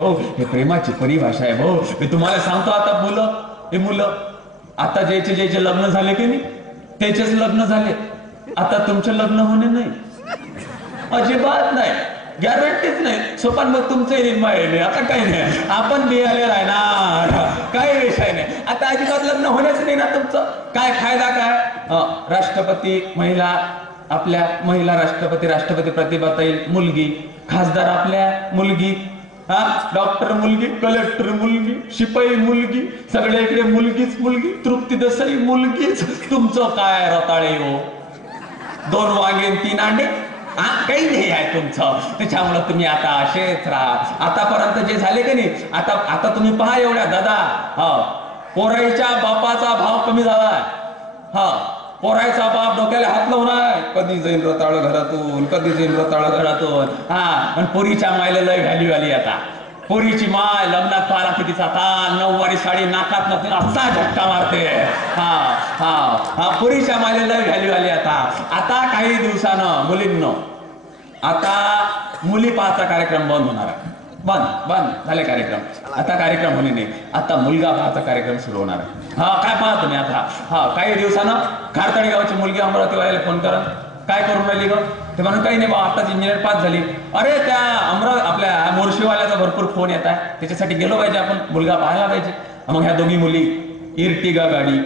हो हे प्रेमाची परिभाषा आहे भाऊ. मी तुम्हाला सांगतो आता मुलं आता ज्याचे लग्न झाले की नाही त्याचेच लग्न झाले. आता तुमचे लग्न होणे नाही, अजिबात नाही, गॅरंटीच नाही. सोपान मग तुमचं निर्माण नाही. आता काही नाही, आपण बियाले राहणार, काही विषय नाही. आता अजिबात लग्न होण्याच नाही ना तुमचं. काय फायदा काय? राष्ट्रपती महिला, आपल्या महिला राष्ट्रपती प्रतिभाताई मुलगी, खासदार आपल्या मुलगी, डॉक्टर मुलगी, कलेक्टर मुलगी, शिपाई मुलगी, सगळ्या इकडे मुलगी, तृप्ती देसाई मुलगीच. तुमचं काय रताळे हो, 2 वांगे 3 अंडे, काही नाही आहे तुमचं. त्याच्यामुळे तुम्ही आता असेच राहा. आतापर्यंत जे झाले की नाही, आता तुम्ही पहा एवढ्या दादा, पोराईच्या बापाचा भाव कमी झालाय. पोरायचा बाप डोक्याला हात लावणार, कधी जाईल रताळ घरातून, कधी जाईल रताळ घरातून. आणि पोरीच्या मायला लय व्हॅल्यू आली आता. पोरीची माय लग्नात पाहिला की तिचा तान, 9वारी साडी नाकात नसते असा झटका मारते. पोरीच्या मायला लय व्हॅल्यू आली आता. आता काही दिवसानं मुलींनो, आता मुली पाहाचा कार्यक्रम बंद होणार आहे. बंद झाले कार्यक्रम. आता कार्यक्रम होणे नाही, आता मुलगा पाहाचा कार्यक्रम सुरू होणार आहे. काय पाहा तुम्ही आता. काही दिवसानं खारतडी गावची मुलगी अमरावती वाल्याला फोन करा, काय करून राहिली ग? ते म्हणून काही नाही बा, आताच इंजिनियर पास झाली. अरे त्या आपल्या मोर्शीवाल्याचा भरपूर फोन येत आहे, त्याच्यासाठी गेलो पाहिजे आपण, मुलगा पाहायला पाहिजे. मग ह्या दोघी मुली, इर्टिगा गाडी,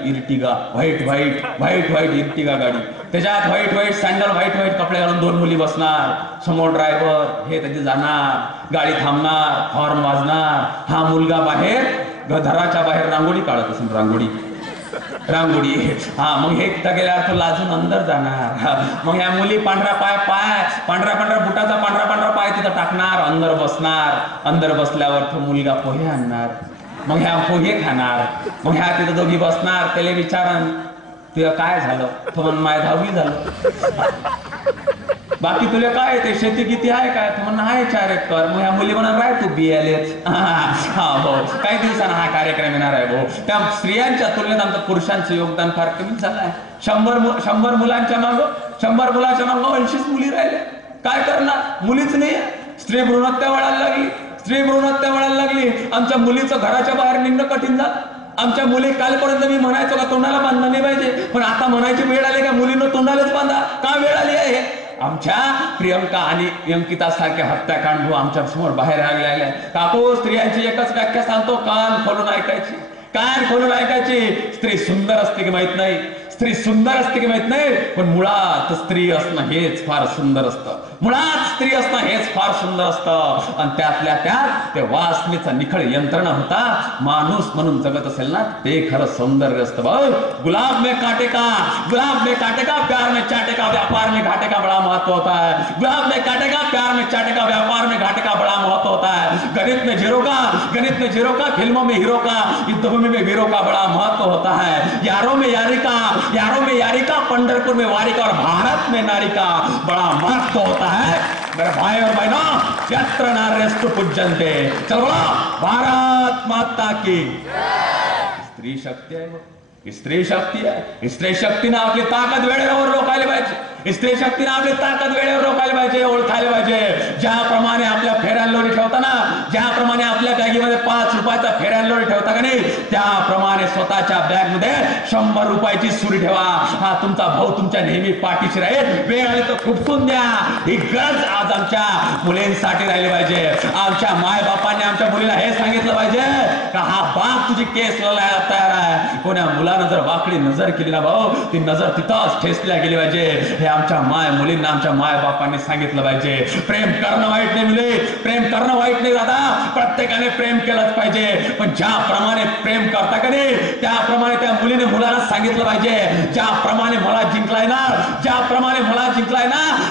व्हाईट इर्टिगा गाडी, त्याच्यात व्हाईट सँडल, व्हाईट कपडे घालून 2 मुली बसणार, समोर ड्रायव्हर, हे त्याची जाणार, गाडी थांबणार, हॉर्न वाजणार. हा मुलगा बाहेर घराच्या बाहेर रांगोळी काढत असेल, रांगोळी. मग हे गेल्यावर तो लाजून अंदर जाणार. मग ह्या मुली पांढरा बुटाचा पांढरा पाय तिथं टाकणार, अंदर बसणार. अंदर बसल्यावर तो मुलगा पोहे आणणार, मग ह्या पोहे खाणार. मग ह्या तिथं दोघी बसणार, त्याला विचारण तुला काय झालं? तो म्हण माय 10वी झालं. बाकी तुला काय ते शेती किती आहे काय? तो म्हण आहे 4 एकर. मग ह्या मुली म्हणा राय तू BLच. भाऊ काही दिवसांना हा कार्यक्रम येणार आहे भाऊ. त्या स्त्रियांच्या तुलनेत आमचं पुरुषांचं योगदान फार कमी झालं आहे. 100 मुलांच्या मागं 80 मुली राहिल्या. काय करणार? मुलीच नाही. स्त्री भ्रूणहत्या वाढायला लागली. आमच्या मुलीचं घराच्या बाहेर निघणं कठीण झालं. आमच्या मुली, कालपर्यंत मी म्हणायचो का तोंडाला बांधणं नाही पाहिजे, पण आता म्हणायची वेळ आली का मुलीनं तोंडालाच बांधा. का वेळ आली आहे? आमच्या प्रियंका आणि अंकिता सारख्या हत्याकांड आमच्या समोर बाहेर आले. काकू, स्त्रियांची एकच व्याख्या सांगतो, कान खोलून ऐकायची. स्त्री सुंदर असते की माहित नाही, पण मुळात स्त्री असणं हेच फार सुंदर असतं. आणि त्यातल्या त्यात ते वासनेचा निखळ यंत्रणा होता. माणूस म्हणून जगत असेल ना, ते खरं सौंदर्य असतं. भाऊ, गुलाब में काटे का, प्यार में चाटे का, व्यापार में घाटे का बड़ा महत्व होता है. गुलाब में काटे का, प्यार में चाटे का, व्यापार में घाटे का बड़ा महत्व होता है. गणित में जीरो का, फिल्मों में हीरो का, युद्धभूमि में वीरों का बड़ा महत्व होता है. यारों में यारी का, पंढरपुर में वारी का, और भारत में नारी का बड़ा महत्व होता है. मेरे भाई और बहनों, यत्र नार्यस्तु पूज्यन्ते. चलो बोला, भारत माता की. स्त्री शक्ती आहे, स्त्री शक्तीनं आपली ताकद वेळेवर रोखायला पाहिजे. ओळखायला पाहिजे. ज्याप्रमाणे आपल्या फेऱ्यांलोरी ठेवताना, ज्याप्रमाणे आपल्या बॅगीमध्ये 5 रुपयाचा फेऱ्यांलोरी ठेवता का नाही, त्याप्रमाणे स्वतःच्या बॅग मध्ये 100 रुपयाची सुरी ठेवा. तुमचा भाऊ तुमच्या नेहमी पाठीशी राहील. वेळ आली तर खुपसून द्या. ही गरज आज आमच्या मुलींसाठी राहिली पाहिजे. आमच्या माय बापांनी आमच्या मुलीला हे सांगितलं पाहिजे का हा बाप तुझी केस लावायला तयार आहे. कोण्या मुलानं जर वाकडी नजर केली ना भाऊ, ती नजर तिथंच ठेचल्या गेली पाहिजे. हे आमच्या मुलींना आमच्या माय बापांनी सांगितलं पाहिजे. प्रेम करणं वाईट नाही मुले, प्रेम करणं वाईट नाही दादा. प्रत्येकाने प्रेम केलंच पाहिजे, पण ज्याप्रमाणे प्रेम करता का नाही, त्याप्रमाणे त्या मुलीने मुलाला सांगितलं पाहिजे. ज्याप्रमाणे मला जिंकलाय ना,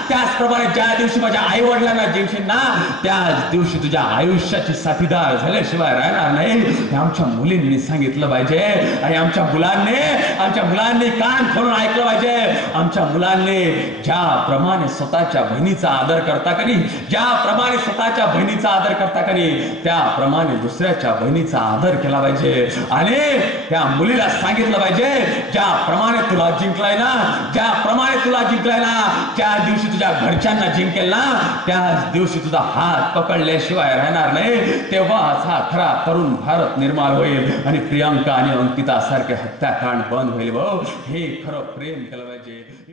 त्याचप्रमाणे ज्या दिवशी माझ्या आई वडिलांना जिंकशील ना, त्याच दिवशी तुझ्या आयुष्याची साथीदार झाल्याशिवाय राहणार नाही. हे आमच्या मुलींनी सांगितलं पाहिजे. आणि आमच्या मुलांनी कान खोलून ऐकलं पाहिजे. आमच्या मुलांनी ज्याप्रमाणे स्वतःच्या बहिणीचा आदर करता का नाही, त्याप्रमाणे दुसऱ्याच्या बहिणीचा आदर केला पाहिजे आणि त्या मुलीला सांगितलं पाहिजे ज्याप्रमाणे तुला जिंकलाय ना, ज्याप्रमाणे तुला जिंकलाय ना, त्या दिवशी तुझ्या घरच्यांना जिंकेल ना, त्याच दिवशी तुझा हात पकडल्याशिवाय राहणार नाही. तेव्हाच हा खरा तरुण भारत निर्माण होईल आणि प्रियांका आणि अंकिता सारखे हत्याकांड बंद होईल. भाऊ, हे खरं प्रेम केलं पाहिजे.